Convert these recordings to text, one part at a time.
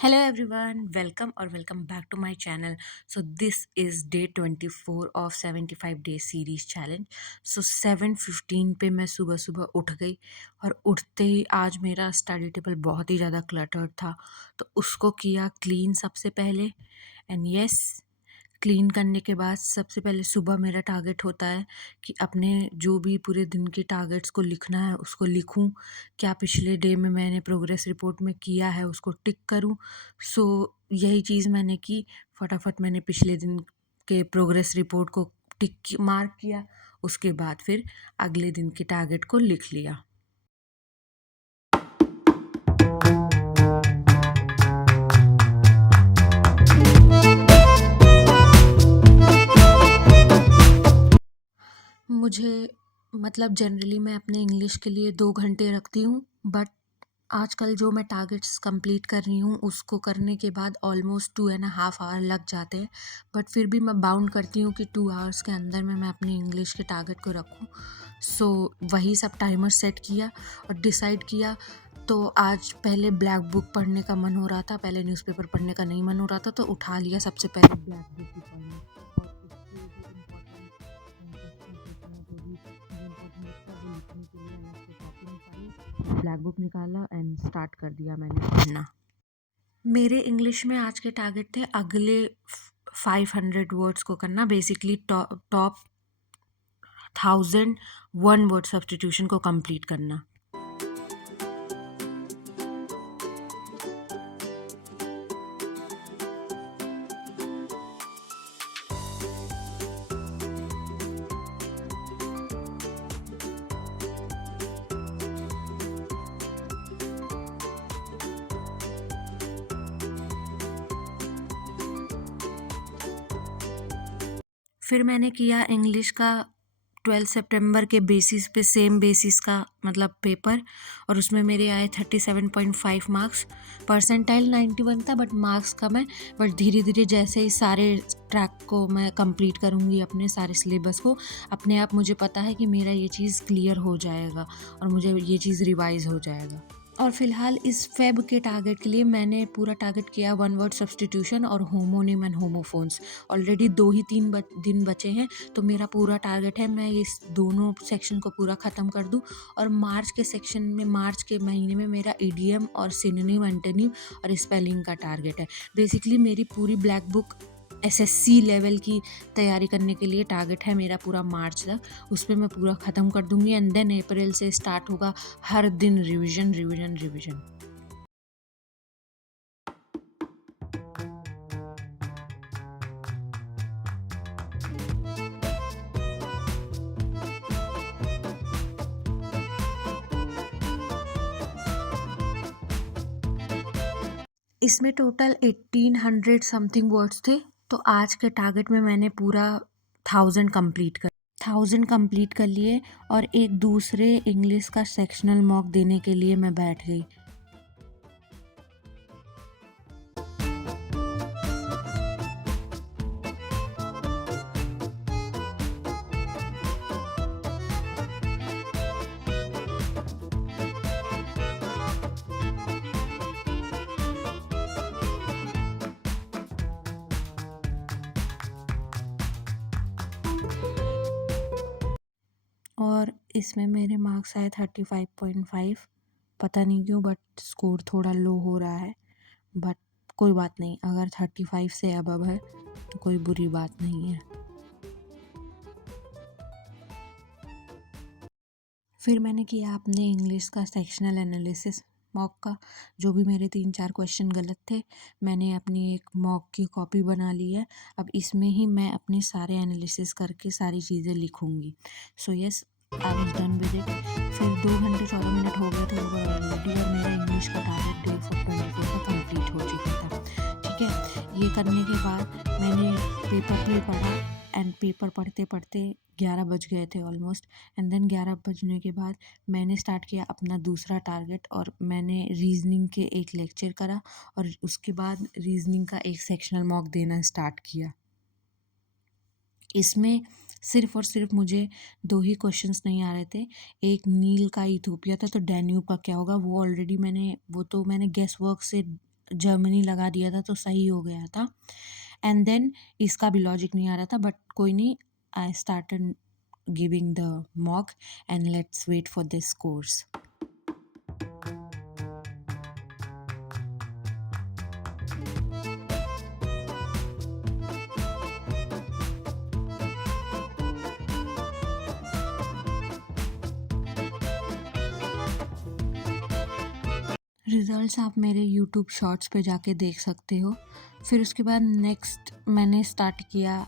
Hello everyone, welcome or welcome back to my channel. So this is day 24 of 75 day series challenge. So 7:15 पे मैं सुबह सुबह उठ गई और उठते ही आज मेरा स्टडी टेबल बहुत ही ज़्यादा क्लटर्ड था, तो उसको किया क्लीन सबसे पहले। एंड यस, क्लीन करने के बाद सबसे पहले सुबह मेरा टारगेट होता है कि अपने जो भी पूरे दिन के टारगेट्स को लिखना है उसको लिखूं, क्या पिछले डे में मैंने प्रोग्रेस रिपोर्ट में किया है उसको टिक करूं। सो यही चीज़ मैंने की। फटाफट मैंने पिछले दिन के प्रोग्रेस रिपोर्ट को मार्क किया। उसके बाद फिर अगले दिन के टारगेट को लिख लिया। मुझे मतलब जनरली मैं अपने इंग्लिश के लिए 2 घंटे रखती हूँ, बट आजकल जो मैं टारगेट्स कंप्लीट कर रही हूँ उसको करने के बाद ऑलमोस्ट 2.5 आवर लग जाते हैं। बट फिर भी मैं बाउंड करती हूँ कि 2 आवर्स के अंदर में मैं अपने इंग्लिश के टारगेट को रखूँ। सो वही सब टाइमर सेट किया और डिसाइड किया। तो आज पहले ब्लैक बुक पढ़ने का मन हो रहा था, पहले न्यूज़पेपर पढ़ने का नहीं मन हो रहा था, तो उठा लिया सबसे पहले ब्लैक बुक ही पढ़ना। और उसके जो इम्पोर्टेंट क्वेश्चन होते हैं, जो भी इम्पोर्टेंट लगता है वो लिखने के लिए अलग से कॉपी निकाली, ब्लैक बुक निकाला एंड स्टार्ट कर दिया मैंने पढ़ना। मेरे इंग्लिश में आज के टारगेट थे अगले 500 वर्ड्स को करना, बेसिकली टॉप 1001 वर्ड सब्स्टिट्यूशन को कंप्लीट करना। फिर मैंने किया इंग्लिश का 12 सितंबर के बेसिस पे, सेम बेसिस का मतलब पेपर, और उसमें मेरे आए 37.5 मार्क्स। परसेंटाइल 91 था, बट मार्क्स कम है। बट धीरे धीरे जैसे ही सारे ट्रैक को मैं कंप्लीट करूँगी, अपने सारे सिलेबस को, अपने आप मुझे पता है कि मेरा ये चीज़ क्लियर हो जाएगा और मुझे ये चीज़ रिवाइज हो जाएगा। और फिलहाल इस फेब के टारगेट के लिए मैंने पूरा टारगेट किया 1 वर्ड सब्स्टिट्यूशन और होमोनिम एंड होमोफोन्स। ऑलरेडी 2 ही 3 दिन बचे हैं, तो मेरा पूरा टारगेट है मैं इस दोनों सेक्शन को पूरा ख़त्म कर दूं। और मार्च के सेक्शन में, मार्च के महीने में मेरा ईडीएम और सिनोनिम, एंटोनिम और स्पेलिंग का टारगेट है। बेसिकली मेरी पूरी ब्लैक बुक एसएससी लेवल की तैयारी करने के लिए टारगेट है मेरा पूरा मार्च तक, उसमें मैं पूरा ख़त्म कर दूंगी। एंड देन अप्रैल से स्टार्ट होगा हर दिन रिवीजन रिवीजन रिवीजन। इसमें टोटल 1800 समथिंग वर्ड्स थे, तो आज के टारगेट में मैंने पूरा 1000 कंप्लीट कर लिए और एक दूसरे इंग्लिश का सेक्शनल मॉक देने के लिए मैं बैठ गई। और इसमें मेरे मार्क्स आए 35.5। पता नहीं क्यों, बट स्कोर थोड़ा लो हो रहा है। बट कोई बात नहीं, अगर 35 से अबव है तो कोई बुरी बात नहीं है। फिर मैंने किया अपने इंग्लिश का सेक्शनल एनालिसिस मॉक का। जो भी मेरे 3-4 क्वेश्चन गलत थे, मैंने अपनी एक मॉक की कॉपी बना ली है। अब इसमें ही मैं अपने सारे एनालिसिस करके सारी चीज़ें लिखूंगी। So yes, I was done with it. फिर 2 घंटे 14 मिनट हो गए थे ऑलरेडी, और मेरा इंग्लिश का टारगेट डे 24 का कंप्लीट हो चुका था। ठीक है, ये करने के बाद मैंने पेपर भी पढ़ा, एंड पेपर पढ़ते पढ़ते 11 बज गए थे ऑलमोस्ट। एंड देन 11 बजने के बाद मैंने स्टार्ट किया अपना दूसरा टारगेट, और मैंने रीजनिंग के एक लेक्चर करा और उसके बाद रीजनिंग का एक सेक्शनल मॉक देना स्टार्ट किया। इसमें सिर्फ और सिर्फ मुझे 2 ही क्वेश्चंस नहीं आ रहे थे। एक नील का इथोपिया था, तो डैन्यूब का क्या होगा वो ऑलरेडी मैंने गेस वर्क से जर्मनी लगा दिया था तो सही हो गया था। एंड देन इसका भी लॉजिक नहीं आ रहा था, बट कोई नहीं, I started giving the mock and let's wait for this course. Results आप मेरे यूट्यूब शॉर्ट्स पे जाके देख सकते हो। फिर उसके बाद नेक्स्ट मैंने स्टार्ट किया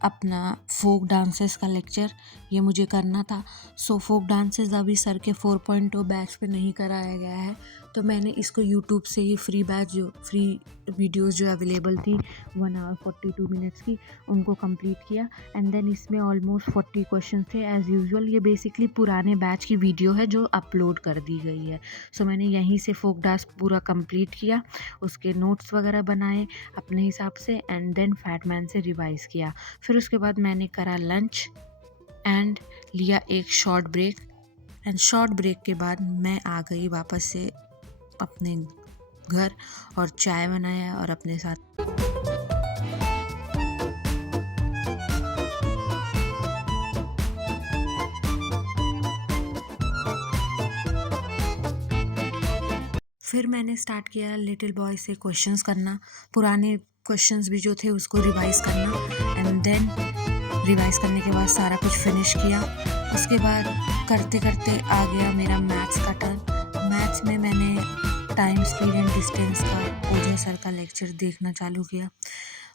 अपना फ़ोक डांसेस का लेक्चर, ये मुझे करना था। सो फ़ोक डांसेस अभी सर के 4.0 बैच पे नहीं कराया गया है, तो मैंने इसको यूट्यूब से ही फ्री बैच जो फ्री वीडियोस जो अवेलेबल थी 1 आवर 42 मिनट्स की, उनको कंप्लीट किया। एंड देन इसमें ऑलमोस्ट 40 क्वेश्चन थे एज़ यूजुअल। ये बेसिकली पुराने बैच की वीडियो है जो अपलोड कर दी गई है। सो मैंने यहीं से फ़ोक डांस पूरा कंप्लीट किया, उसके नोट्स वगैरह बनाए अपने हिसाब से, एंड देन फैटमैन से रिवाइज़ किया। फिर उसके बाद मैंने करा लंच एंड लिया एक short break. And short break के बाद मैं आ गई वापस से अपने घर और चाय बनाया और अपने साथ फिर मैंने स्टार्ट किया लिटिल बॉय से क्वेश्चंस करना, पुराने क्वेश्चंस भी जो थे उसको रिवाइज़ करना। एंड देन रिवाइज़ करने के बाद सारा कुछ फिनिश किया। उसके बाद करते करते आ गया मेरा मैथ्स का टर्न। मैथ्स में मैंने टाइम, स्पीड एंड डिस्टेंस का ओझा सर का लेक्चर देखना चालू किया।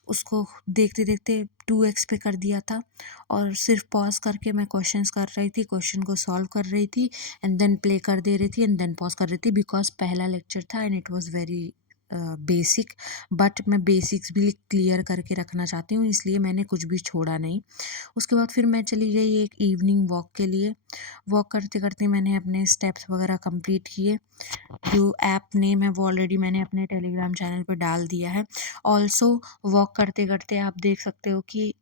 उसको देखते देखते 2x पे कर दिया था और सिर्फ पॉज करके मैं क्वेश्चंस कर रही थी, क्वेश्चन को सॉल्व कर रही थी एंड देन प्ले कर दे रही थी एंड देन पॉज कर रही थी, बिकॉज पहला लेक्चर था and it was very basic. But मैं बेसिक्स भी क्लियर करके रखना चाहती हूँ, इसलिए मैंने कुछ भी छोड़ा नहीं। उसके बाद फिर मैं चली गई एक इवनिंग वॉक के लिए। वॉक करते करते मैंने अपने स्टेप्स वगैरह कंप्लीट किए। जो ऐप नेम है वो ऑलरेडी मैंने अपने टेलीग्राम चैनल पे डाल दिया है। ऑल्सो वॉक करते करते आप देख सकते हो कि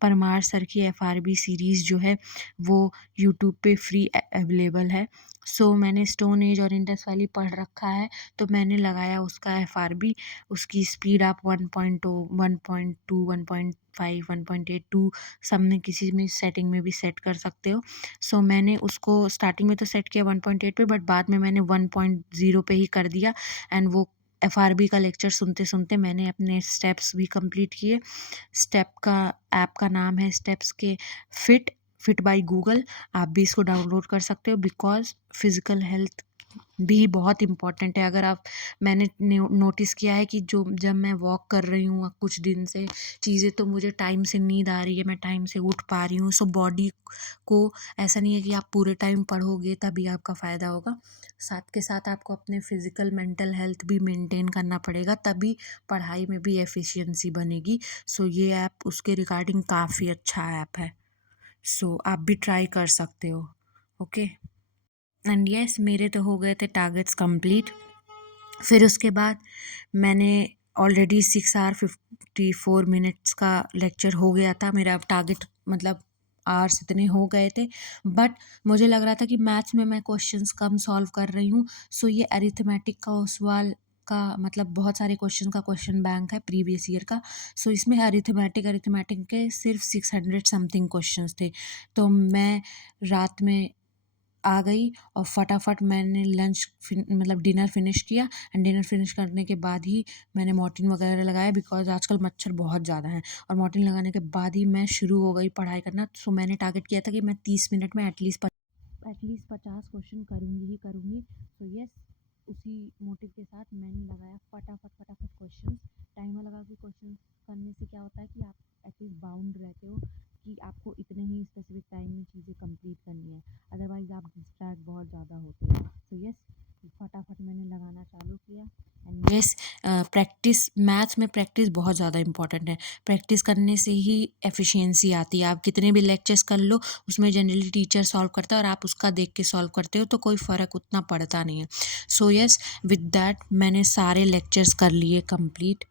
परमार सर की FRB सीरीज़ जो है वो यूट्यूब पे फ्री अवेलेबल है। सो मैंने स्टोन एज और इंडस वैली पढ़ रखा है, तो मैंने लगाया उसका FRB। उसकी स्पीड आप 1.0, 1.2, 1.5, 1.82 सब में किसी में सेटिंग में भी सेट कर सकते हो। सो मैंने उसको स्टार्टिंग में तो सेट किया 1.8 पे, बट बाद में मैंने 1.0 पे ही कर दिया। एंड वो FRB का लेक्चर सुनते सुनते मैंने अपने स्टेप्स भी कंप्लीट किए। स्टेप का ऐप का नाम है स्टेप्स के फिट बाय गूगल। आप भी इसको डाउनलोड कर सकते हो, बिकॉज फिज़िकल हेल्थ भी बहुत इम्पॉर्टेंट है। अगर आप मैंने नोटिस किया है कि जो जब मैं वॉक कर रही हूँ कुछ दिन से चीज़ें, तो मुझे टाइम से नींद आ रही है, मैं टाइम से उठ पा रही हूँ। सो बॉडी को ऐसा नहीं है कि आप पूरे टाइम पढ़ोगे तभी आपका फ़ायदा होगा, साथ के साथ आपको अपने फिज़िकल मेंटल हेल्थ भी मेंटेन करना पड़ेगा, तभी पढ़ाई में भी एफिशिएंसी बनेगी। सो ये ऐप उसके रिगार्डिंग काफ़ी अच्छा ऐप है। सो आप भी ट्राई कर सकते हो। ओके एंड यस, मेरे तो हो गए थे टारगेट्स कंप्लीट। फिर उसके बाद मैंने ऑलरेडी 6 आवर 54 मिनट्स का लेक्चर हो गया था मेरा टारगेट, मतलब आवर्स इतने हो गए थे। बट मुझे लग रहा था कि मैथ्स में मैं क्वेश्चंस कम सॉल्व कर रही हूँ। सो ये अरिथमेटिक का ओसवाल का मतलब बहुत सारे क्वेश्चन का क्वेश्चन बैंक है प्रीवियस ईयर का। सो इसमें अरिथमेटिक के सिर्फ 600 समथिंग क्वेश्चंस थे। तो मैं रात में आ गई और फटाफट मैंने मतलब डिनर फिनिश किया। एंड डिनर फिनिश करने के बाद ही मैंने मॉर्टिन वगैरह लगाया, बिकॉज आजकल मच्छर बहुत ज़्यादा हैं। और मॉर्टिन लगाने के बाद ही मैं शुरू हो गई पढ़ाई करना। सो मैंने टारगेट किया था कि मैं 30 मिनट में एटलीस्ट 50 क्वेश्चन करूँगी ही करूँगी। सो यस, उसी मोटिव के साथ मैंने लगाया फटाफट क्वेश्चन। टाइमर लगा के क्वेश्चन करने से क्या होता है कि आप एटलीस्ट बाउंड रहते हो कि आपको इतने ही स्पेसिफिक टाइम में चीज़ें कंप्लीट करनी है, अदरवाइज़ आप डिस्ट्रैक्ट बहुत ज़्यादा होते हो। तो यस, फटाफट मैंने लगाना चालू किया। एंड यस, प्रैक्टिस, मैथ्स में प्रैक्टिस बहुत ज़्यादा इंपॉर्टेंट है। प्रैक्टिस करने से ही एफिशिएंसी आती है। आप कितने भी लेक्चर्स कर लो, उसमें जनरली टीचर सॉल्व करता है और आप उसका देख के सॉल्व करते हो, तो कोई फ़र्क उतना पड़ता नहीं है। सो यस, विद दैट मैंने सारे लेक्चर्स कर लिए कंप्लीट।